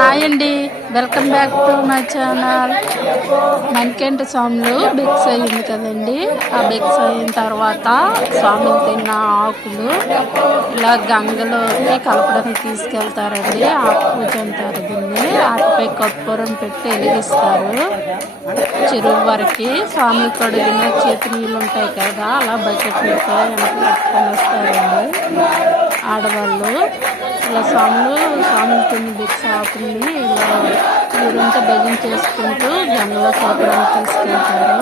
Hi అండి, welcome back to my channel. Manikanta స్వాములు Beck's అయింది కదండి. ఆ బెక్స్ అయిన తర్వాత స్వాములు తిన్న ఆకులు ఇలా గంగలోకి కలపడానికి తీసుకెళ్తారండి. ఆకు పూజ అంటారు దీన్ని. ఆకుపై కర్పూరం పెట్టి వెలిగిస్తారు. చెరువు వరకు స్వాములు కడిగిన చేతి నీళ్ళు ఉంటాయి కదా, అలా బకెట్ నీళ్ళతో వెనక పెట్టుకొని వస్తారండి ఆడవాళ్ళు. ఇలా స్వాములు కొన్ని బిక్స్ ఆకుల్ని ఇలా ఊరంతా భజన చేసుకుంటూ గంగలో కలపడానికి తీసుకెళ్తారు.